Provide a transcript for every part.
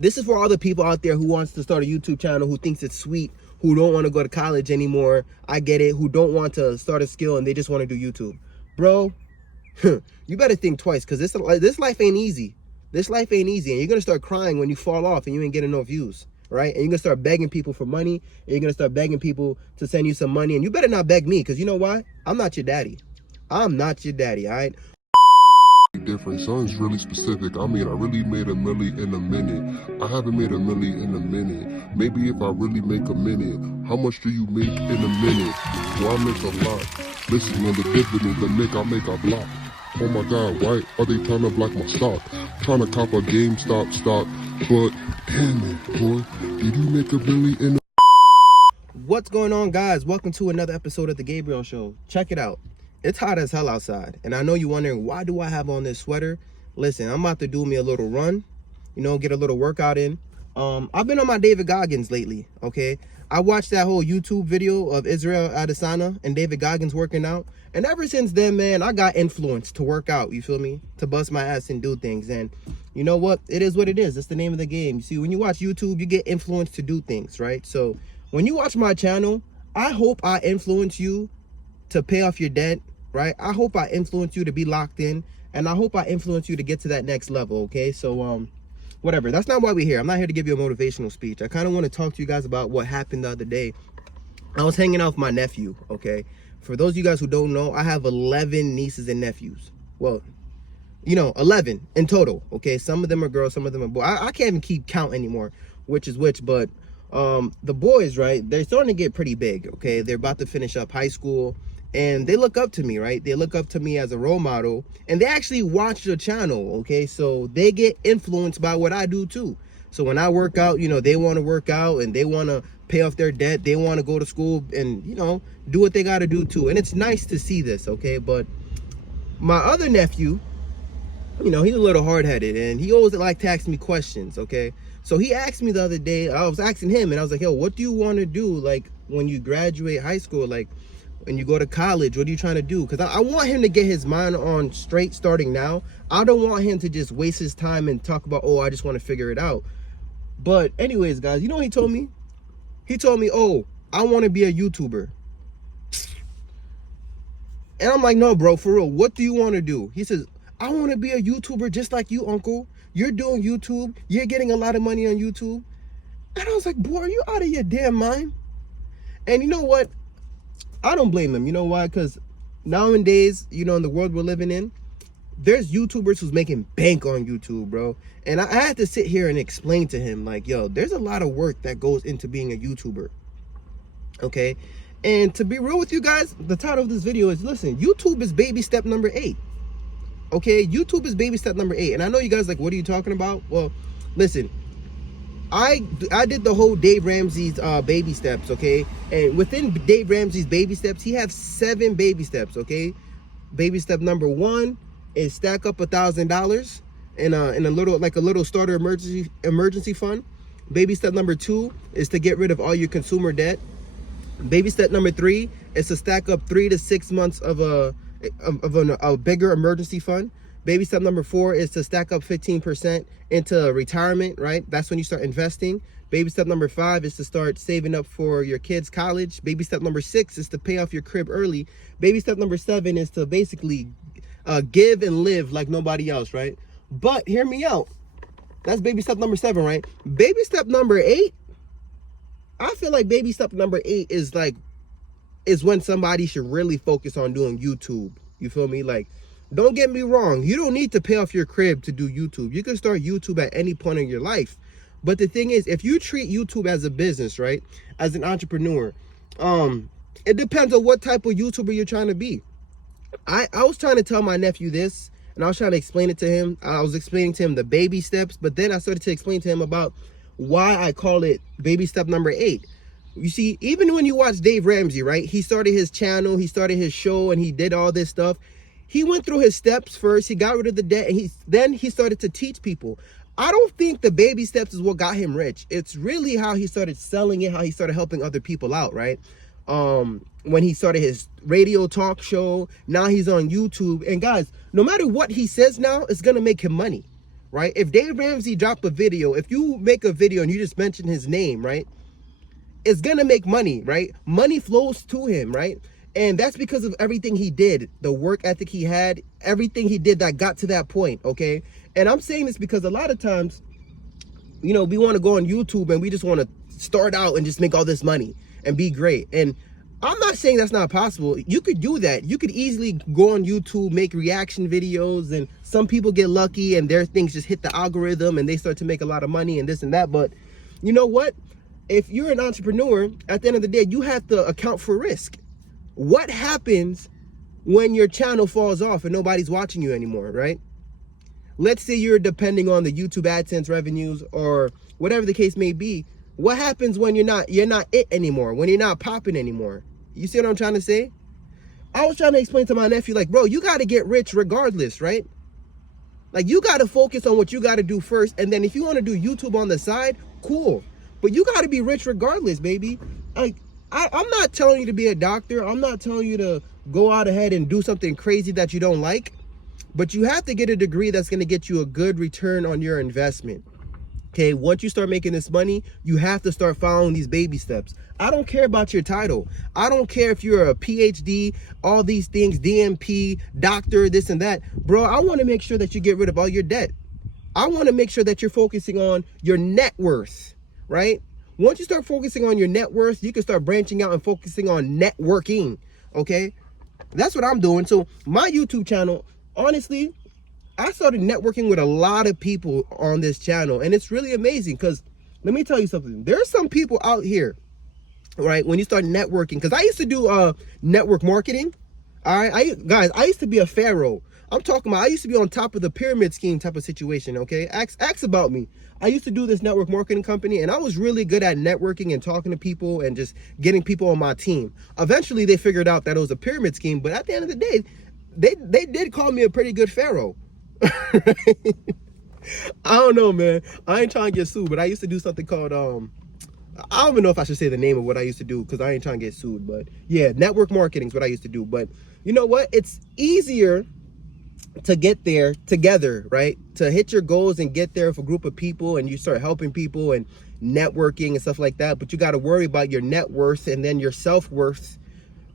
This is for all the people out there who wants to start a YouTube channel, who thinks it's sweet, who don't want to go to college anymore. I get it. Who don't want to start a skill and they just want to do YouTube. Bro, you better think twice, because this life ain't easy. This life ain't easy, and you're going to start crying when you fall off and you ain't getting no views, right? And you're going to start begging people for money, and you're going to start begging people to send you some money, and you better not beg me, because you know why? I'm not your daddy. I'm not your daddy, all right? Different. Son's really specific. I mean, I really made $1 million in a minute. I haven't made $1 million in a minute. Maybe if I really make a minute. How much do you make in a minute? Well, I make a lot. Listen, on the dividend, the I make a block. Oh my God, why are they trying to block my stock? Trying to cop a GameStop stock, but damn it, boy, did you make $1 million in a... What's going on, guys? Welcome to another episode of The Gabriel Show. Check it out. It's hot as hell outside, and I know you're wondering, why do I have on this sweater? Listen, I'm about to do me a little run, get a little workout in. I've been on my David Goggins lately, okay? I watched that whole YouTube video of Israel Adesanya and David Goggins working out, and ever since then, man, I got influenced to work out, you feel me? To bust my ass and do things, and you know what? It is what it is. It's the name of the game. You see, when you watch YouTube, you get influenced to do things, right? So when you watch my channel, I hope I influence you to pay off your debt, right? I hope I influence you to be locked in, and I hope I influence you to get to that next level, okay? So whatever, that's not why we're here. I'm not here to give you a motivational speech. I kind of want to talk to you guys about what happened the other day. I was hanging out with my nephew, okay? For those of you guys who don't know, I have 11 nieces and nephews. Well, 11 in total, okay? Some of them are girls, some of them are boys. I can't even keep count anymore which is which, but the boys, right, they're starting to get pretty big, okay? They're about to finish up high school, and they look up to me, right? They look up to me as a role model, and they actually watch the channel, okay? So they get influenced by what I do too. So when I work out, they want to work out, and they want to pay off their debt. They want to go to school and, do what they got to do too. And it's nice to see this, okay? But my other nephew, he's a little hard-headed, and he always like to ask me questions, okay? So he asked me the other day, I was asking him, and I was like, yo, what do you want to do, like, when you graduate high school, like, when you go to college? What are you trying to do? Because I want him to get his mind on straight starting now. I don't want him to just waste his time and talk about, oh, I just want to figure it out. But anyways, guys, you know what he told me? He told me, oh, I want to be a YouTuber. And I'm like, no, bro, for real, what do you want to do? He says, I want to be a YouTuber just like you, uncle. You're doing YouTube. You're getting a lot of money on YouTube. And I was like, boy, are you out of your damn mind? And you know what? I don't blame him. You know why? Because nowadays, in the world we're living in, there's YouTubers who's making bank on YouTube, bro. And I had to sit here and explain to him, like, yo, there's a lot of work that goes into being a YouTuber, okay? And to be real with you guys, the title of this video is, listen, YouTube is baby step number 8. Okay, YouTube is baby step number 8. And I know you guys like, what are you talking about? Well, listen, I did the whole Dave Ramsey's baby steps, okay? And within Dave Ramsey's baby steps, he has 7 baby steps, okay? Baby step number 1 is stack up $1,000 in a little starter emergency fund. Baby step number 2 is to get rid of all your consumer debt. Baby step number 3 is to stack up 3 to 6 months of a bigger emergency fund. Baby step number 4 is to stack up 15% into retirement, right? That's when you start investing. Baby step number 5 is to start saving up for your kids' college. Baby step number 6 is to pay off your crib early. Baby step number 7 is to basically give and live like nobody else, right? But hear me out. That's baby step number 7, right? Baby step number 8, I feel like baby step number 8 is when somebody should really focus on doing YouTube. You feel me? Like, don't get me wrong. You don't need to pay off your crib to do YouTube. You can start YouTube at any point in your life. But the thing is, if you treat YouTube as a business, right? As an entrepreneur, it depends on what type of YouTuber you're trying to be. I was trying to tell my nephew this, and I was trying to explain it to him. I was explaining to him the baby steps, but then I started to explain to him about why I call it baby step number 8. You see, even when you watch Dave Ramsey, right? He started his channel, he started his show, and he did all this stuff. He went through his steps first. He got rid of the debt, and then he started to teach people. I don't think the baby steps is what got him rich. It's really how he started selling it, how he started helping other people out, right? When he started his radio talk show, now he's on YouTube. And guys, no matter what he says now, it's going to make him money. right? If Dave Ramsey drop a video, if you make a video and you just mention his name, right, it's gonna make money, right? Money flows to him, right? And that's because of everything he did, the work ethic he had, everything he did that got to that point, okay? And I'm saying this because a lot of times, you know, we want to go on YouTube and we just want to start out and just make all this money and be great. And I'm not saying that's not possible. You could do that. You could easily go on YouTube, make reaction videos, and some people get lucky and their things just hit the algorithm and they start to make a lot of money and this and that. But you know what? If you're an entrepreneur, at the end of the day, you have to account for risk. What happens when your channel falls off and nobody's watching you anymore, right? Let's say you're depending on the YouTube AdSense revenues or whatever the case may be. What happens when you're not it anymore, when you're not popping anymore? You see what I'm trying to say? I was trying to explain to my nephew, like, bro, you got to get rich regardless, right? Like, you got to focus on what you got to do first. And then if you want to do YouTube on the side, cool. But you got to be rich regardless, baby. Like, I'm not telling you to be a doctor. I'm not telling you to go out ahead and do something crazy that you don't like. But you have to get a degree that's going to get you a good return on your investment. Okay, once you start making this money, you have to start following these baby steps. I don't care about your title. I don't care if you're a PhD, all these things, DMP, doctor, this and that. Bro, I want to make sure that you get rid of all your debt. I want to make sure that you're focusing on your net worth, right? Once you start focusing on your net worth, you can start branching out and focusing on networking, okay? That's what I'm doing. So my YouTube channel, honestly, I started networking with a lot of people on this channel, and it's really amazing because let me tell you something. There's some people out here, right, when you start networking, because I used to do network marketing. All right, guys, I used to be a pharaoh. I'm talking about I used to be on top of the pyramid scheme type of situation, okay? Ask about me. I used to do this network marketing company, and I was really good at networking and talking to people and just getting people on my team. Eventually, they figured out that it was a pyramid scheme, but at the end of the day, they did call me a pretty good pharaoh. I don't know, man. I ain't trying to get sued, but I used to do something called I don't even know if I should say the name of what I used to do because I ain't trying to get sued. But yeah, network marketing is what I used to do. But you know what? It's easier to get there together, right? To hit your goals and get there with a group of people, and you start helping people and networking and stuff like that. But you got to worry about your net worth and then your self-worth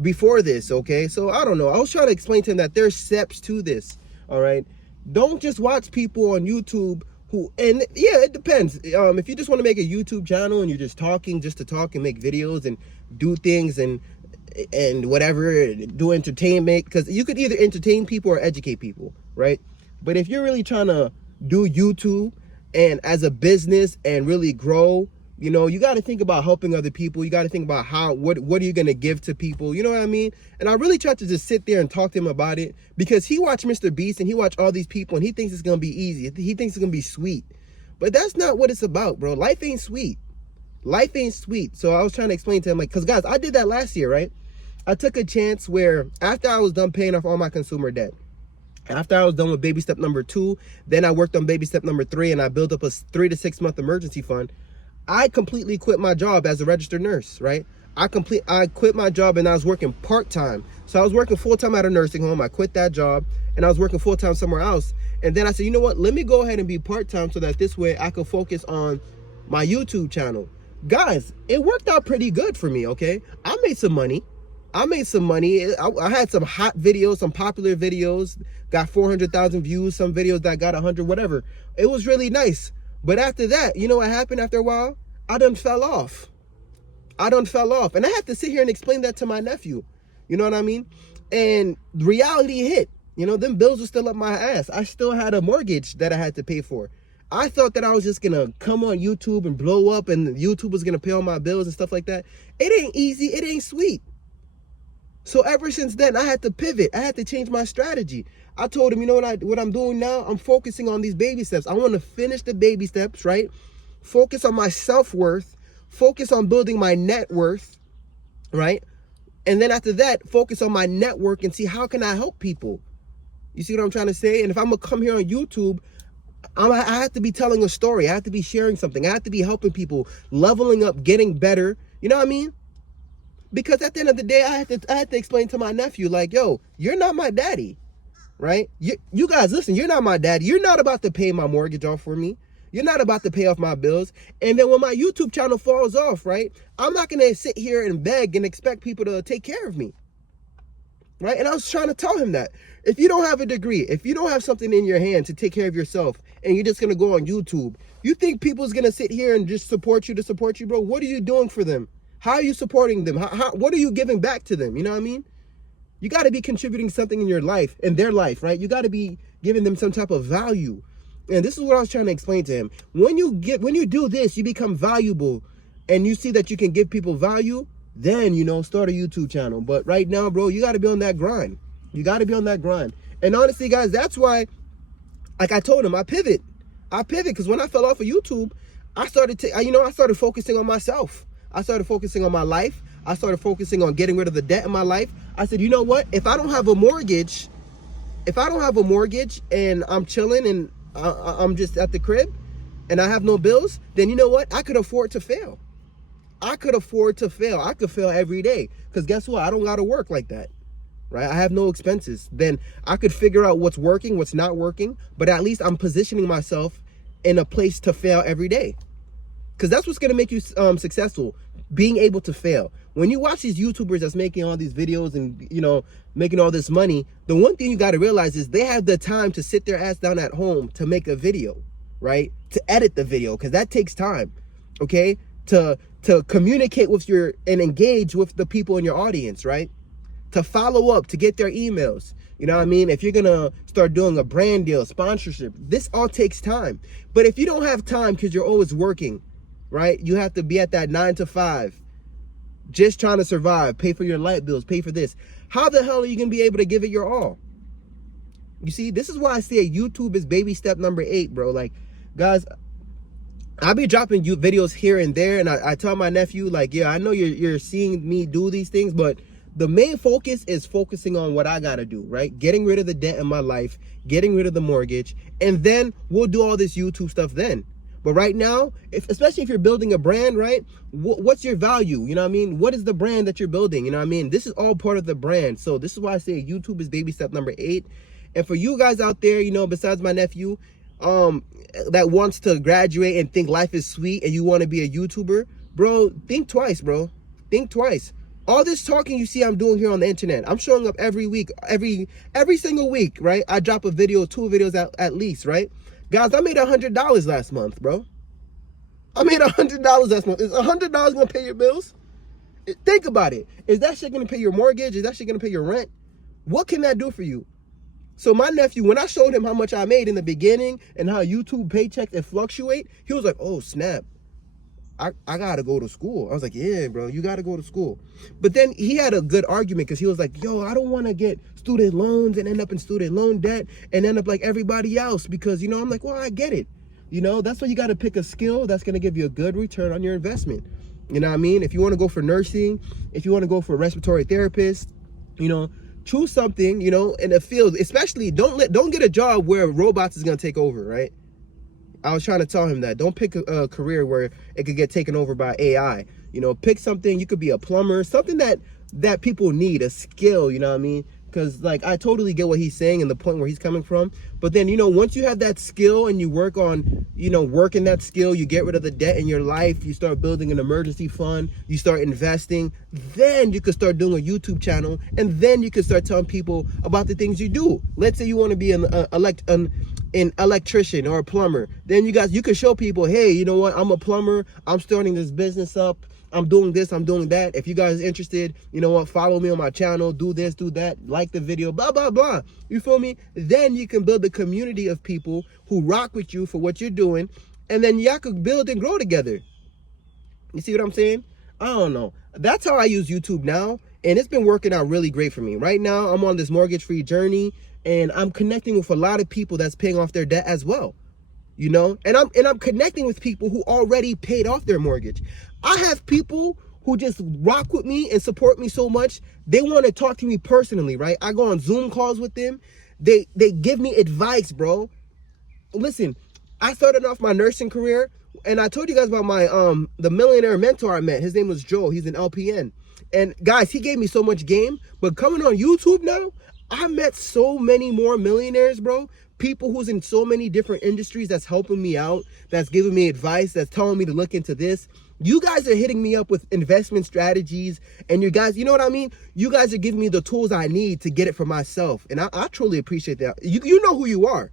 before this, okay? So I don't know. I was trying to explain to him that there's steps to this, all right? Don't just watch people on YouTube who, and yeah, it depends. If you just want to make a YouTube channel and you're just talking just to talk and make videos and do things and whatever, do entertainment, because you could either entertain people or educate people, right? But if you're really trying to do YouTube and as a business and really grow, you know, you got to think about helping other people. You got to think about what are you going to give to people? You know what I mean? And I really tried to just sit there and talk to him about it because he watched Mr. Beast and he watched all these people and he thinks it's going to be easy. He thinks it's going to be sweet. But that's not what it's about, bro. Life ain't sweet. Life ain't sweet. So I was trying to explain to him, like, because guys, I did that last year, right? I took a chance where after I was done paying off all my consumer debt, after I was done with baby step number 2, then I worked on baby step number 3 and I built up a 3 to 6 month emergency fund. I completely quit my job as a registered nurse, right? I quit my job and I was working part-time. So I was working full-time at a nursing home. I quit that job and I was working full-time somewhere else. And then I said, you know what? Let me go ahead and be part-time so that this way I could focus on my YouTube channel. Guys, it worked out pretty good for me, okay? I made some money. I had some hot videos, some popular videos, got 400,000 views, some videos that got 100, whatever. It was really nice. But after that, you know what happened after a while? I done fell off. And I had to sit here and explain that to my nephew. You know what I mean? And reality hit. You know, them bills were still up my ass. I still had a mortgage that I had to pay for. I thought that I was just going to come on YouTube and blow up and YouTube was going to pay all my bills and stuff like that. It ain't easy. It ain't sweet. So ever since then, I had to pivot. I had to change my strategy. I told him, you know what I'm doing now? I'm focusing on these baby steps. I want to finish the baby steps, right? Focus on my self-worth. Focus on building my net worth, right? And then after that, focus on my network and see how can I help people. You see what I'm trying to say? And if I'm going to come here on YouTube, I have to be telling a story. I have to be sharing something. I have to be helping people, leveling up, getting better. You know what I mean? Because at the end of the day, I had to explain to my nephew, like, yo, you're not my daddy. right? You guys, listen, you're not my dad. You're not about to pay my mortgage off for me. You're not about to pay off my bills. And then when my YouTube channel falls off, right, I'm not going to sit here and beg and expect people to take care of me, right? And I was trying to tell him that if you don't have a degree, if you don't have something in your hand to take care of yourself, and you're just going to go on YouTube, you think people's going to sit here and just support you to support you, bro? What are you doing for them? How are you supporting them? What are you giving back to them? You know what I mean? You got to be contributing something in your life, in their life, right? You got to be giving them some type of value. And this is what I was trying to explain to him. When you do this, you become valuable, and you see that you can give people value, then, you know, start a YouTube channel. But right now, bro, you got to be on that grind. You got to be on that grind. And honestly, guys, that's why, like I told him, I pivot because when I fell off of YouTube, I started focusing on myself. I started focusing on my life. I started focusing on getting rid of the debt in my life. I said, you know what? If I don't have a mortgage and I'm chilling and I'm just at the crib and I have no bills, then you know what? I could afford to fail. I could fail every day, because guess what? I don't got to work like that, right? I have no expenses. Then I could figure out what's working, what's not working, but at least I'm positioning myself in a place to fail every day, because that's what's going to make you successful, being able to fail. When you watch these YouTubers that's making all these videos and, you know, making all this money, the one thing you got to realize is they have the time to sit their ass down at home to make a video, right? To edit the video, because that takes time, okay? To communicate with and engage with the people in your audience, right? To follow up, to get their emails. You know what I mean? If you're going to start doing a brand deal, sponsorship, this all takes time. But if you don't have time because you're always working, right? You have to be at that 9 to 5, just trying to survive, pay for your light bills, pay for this. How the hell are you going to be able to give it your all? You see, this is why I say YouTube is baby step number 8, bro. Like, guys, I'll be dropping you videos here and there, and I tell my nephew, like, yeah, I know you're seeing me do these things, but the main focus is focusing on what I gotta do, right? Getting rid of the debt in my life, getting rid of the mortgage, and then we'll do all this YouTube stuff then. But right now, especially if you're building a brand, right? What's your value? You know what I mean? What is the brand that you're building? You know what I mean? This is all part of the brand. So this is why I say YouTube is baby step number 8. And for you guys out there, you know, besides my nephew, that wants to graduate and think life is sweet and you want to be a YouTuber, bro, think twice, bro. Think twice. All this talking you see I'm doing here on the internet, I'm showing up every week, every single week, right? I drop a video, 2 videos at least, right? Guys, I made $100 last month, bro. I made $100 last month. Is $100 gonna pay your bills? Think about it. Is that shit gonna pay your mortgage? Is that shit gonna pay your rent? What can that do for you? So my nephew, when I showed him how much I made in the beginning and how YouTube paychecks and fluctuate, he was like, oh, snap. I gotta go to school. I was like, yeah, bro, you gotta go to school. But then he had a good argument, because he was like, yo, I don't want to get student loans and end up in student loan debt and end up like everybody else, because, you know, I'm like, well, I get it. You know, that's why you got to pick a skill that's going to give you a good return on your investment. You know what I mean? If you want to go for nursing, if you want to go for a respiratory therapist, you know, choose something, you know, in a field. Especially don't get a job where robots is going to take over, right? I was trying to tell him that. Don't pick a career where it could get taken over by AI. You know, pick something. You could be a plumber, something that people need, a skill, you know what I mean? Because, like, I totally get what he's saying and the point where he's coming from. But then, you know, once you have that skill and you work on, you know, working that skill, you get rid of the debt in your life, you start building an emergency fund, you start investing, then you could start doing a YouTube channel, and then you could start telling people about the things you do. Let's say you want to be an electrician or a plumber. Then you could show people, hey, you know what? I'm a plumber. I'm starting this business up. I'm doing this, I'm doing that. If you guys are interested, you know what, follow me on my channel, do this, do that, like the video, blah, blah, blah. You feel me? Then you can build a community of people who rock with you for what you're doing, and then y'all could build and grow together. You see what I'm saying? I don't know. That's how I use YouTube now, and it's been working out really great for me. Right now, I'm on this mortgage-free journey, and I'm connecting with a lot of people that's paying off their debt as well. You know, and I'm connecting with people who already paid off their mortgage. I have people who just rock with me and support me so much. They want to talk to me personally, right? I go on Zoom calls with them. They give me advice, bro. Listen, I started off my nursing career, and I told you guys about my the millionaire mentor I met. His name was Joe. He's an LPN. And guys, he gave me so much game. But coming on YouTube now, I met so many more millionaires, bro. People who's in so many different industries that's helping me out, that's giving me advice, that's telling me to look into this. You guys are hitting me up with investment strategies, and you guys, you know what I mean? You guys are giving me the tools I need to get it for myself. And I truly appreciate that. You know who you are.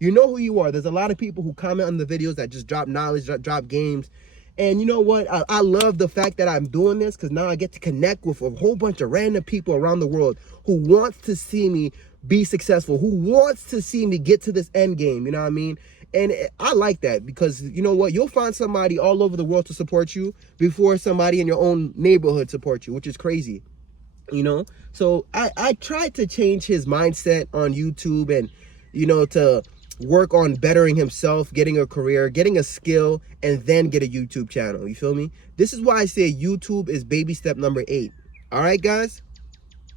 You know who you are. There's a lot of people who comment on the videos that just drop knowledge, drop games. And you know what? I love the fact that I'm doing this, because now I get to connect with a whole bunch of random people around the world who wants to see me be successful, who wants to see me get to this end game. You know what I mean? And I like that, because you know what? You'll find somebody all over the world to support you before somebody in your own neighborhood support you, which is crazy. You know? So I tried to change his mindset on YouTube, and, you know, to work on bettering himself, getting a career, getting a skill, and then get a YouTube channel. You feel me? This is why I say YouTube is baby step number 8. All right, guys?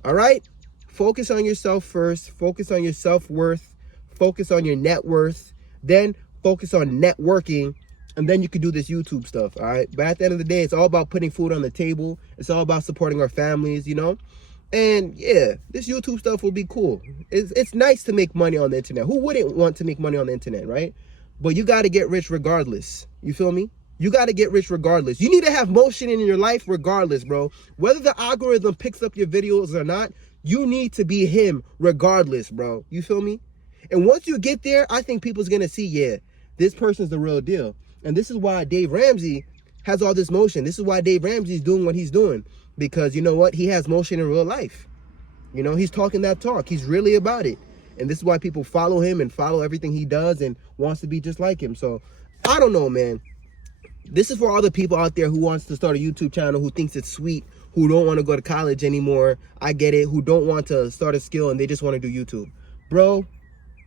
All right? Focus on yourself first. Focus on your self-worth. Focus on your net worth. Then focus on networking, and then you can do this YouTube stuff, all right? But at the end of the day, it's all about putting food on the table. It's all about supporting our families, you know? And yeah, this YouTube stuff will be cool. It's nice to make money on the internet. Who wouldn't want to make money on the internet, right? But you got to get rich regardless. You feel me? You got to get rich regardless. You need to have motion in your life regardless, bro. Whether the algorithm picks up your videos or not, you need to be him regardless, bro. You feel me? And once you get there, I think people's going to see, yeah, this person's the real deal. And this is why Dave Ramsey has all this motion. This is why Dave Ramsey's doing what he's doing. Because you know what? He has motion in real life. You know, he's talking that talk. He's really about it. And this is why people follow him and follow everything he does and wants to be just like him. So, I don't know, man. This is for all the people out there who wants to start a YouTube channel, who thinks it's sweet, who don't want to go to college anymore. I get it. Who don't want to start a skill and they just want to do YouTube. Bro,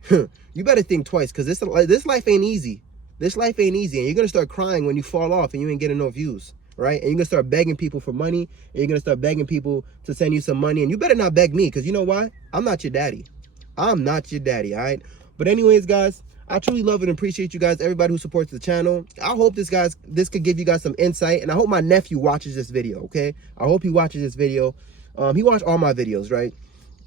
you better think twice, because this life ain't easy. This life ain't easy. And you're going to start crying when you fall off and you ain't getting no views. Right? And you're going to start begging people for money. And you're going to start begging people to send you some money. And you better not beg me, because you know why? I'm not your daddy. I'm not your daddy, all right? But anyways, guys, I truly love and appreciate you guys, everybody who supports the channel. I hope this could give you guys some insight. And I hope my nephew watches this video, okay? I hope he watches this video. He watched all my videos, right?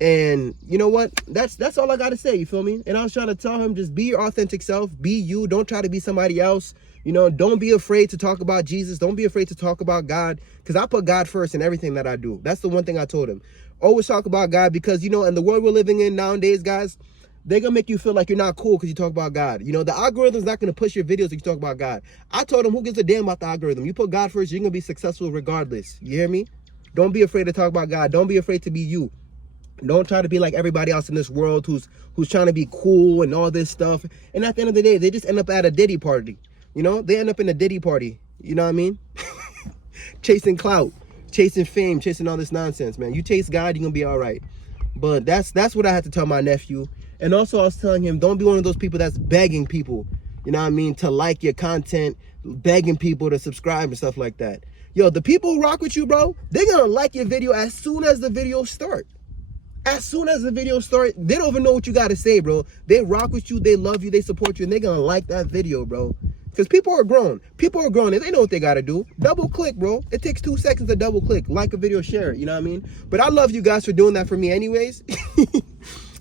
And you know what? That's all I got to say, you feel me? And I was trying to tell him, just be your authentic self. Be you. Don't try to be somebody else. You know, don't be afraid to talk about Jesus. Don't be afraid to talk about God, because I put God first in everything that I do. That's the one thing I told him. Always talk about God, because, you know, in the world we're living in nowadays, guys, they're going to make you feel like you're not cool because you talk about God. You know, the algorithm's not going to push your videos if you talk about God. I told him, who gives a damn about the algorithm? You put God first, you're going to be successful regardless. You hear me? Don't be afraid to talk about God. Don't be afraid to be you. Don't try to be like everybody else in this world who's trying to be cool and all this stuff. And at the end of the day, they just end up at a Diddy party. You know, they end up in a Diddy party. You know what I mean? Chasing clout, chasing fame, chasing all this nonsense, man. You chase God, you're going to be all right. But that's what I had to tell my nephew. And also I was telling him, don't be one of those people that's begging people, you know what I mean, to like your content, begging people to subscribe and stuff like that. Yo, the people who rock with you, bro, they're going to like your video as soon as the video start. As soon as the video starts, they don't even know what you got to say, bro. They rock with you, they love you, they support you, and they're going to like that video, bro. Because people are grown. People are grown, and they know what they got to do. Double click, bro. It takes 2 seconds to double click. Like a video, share it, you know what I mean? But I love you guys for doing that for me anyways.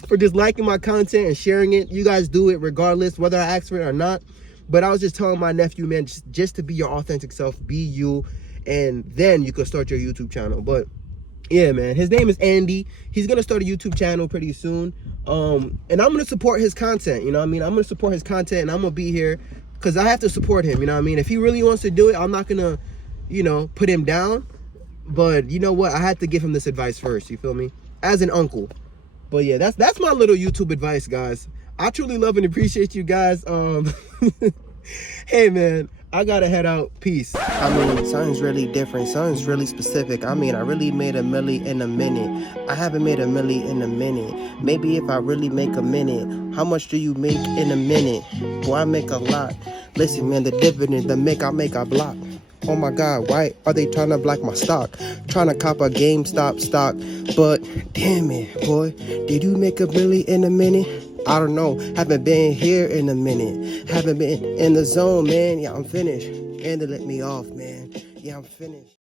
For just liking my content and sharing it. You guys do it regardless, whether I ask for it or not. But I was just telling my nephew, man, just to be your authentic self, be you, and then you can start your YouTube channel. But yeah, man, his name is Andy. He's gonna start a YouTube channel pretty soon, and I'm gonna support his content. You know what I mean? I'm gonna support his content, and I'm gonna be here because I have to support him. You know what I mean? If he really wants to do it, I'm not gonna, you know, put him down. But you know what? I had to give him this advice first. You feel me? As an uncle. But yeah, that's my little YouTube advice, guys. I truly love and appreciate you guys. Hey, man, I gotta head out. Peace. I mean, something's really different. Something's really specific. I mean, I really made a milli in a minute. I haven't made a milli in a minute. Maybe if I really make a minute. How much do you make in a minute? Boy, I make a lot. Listen, man, the dividend, the make I block. Oh my God, why are they trying to block my stock? Trying to cop a GameStop stock. But damn it, boy, did you make a milli in a minute? I don't know, haven't been here in a minute. Haven't been in the zone, man. Yeah, I'm finished. And they let me off, man. Yeah, I'm finished.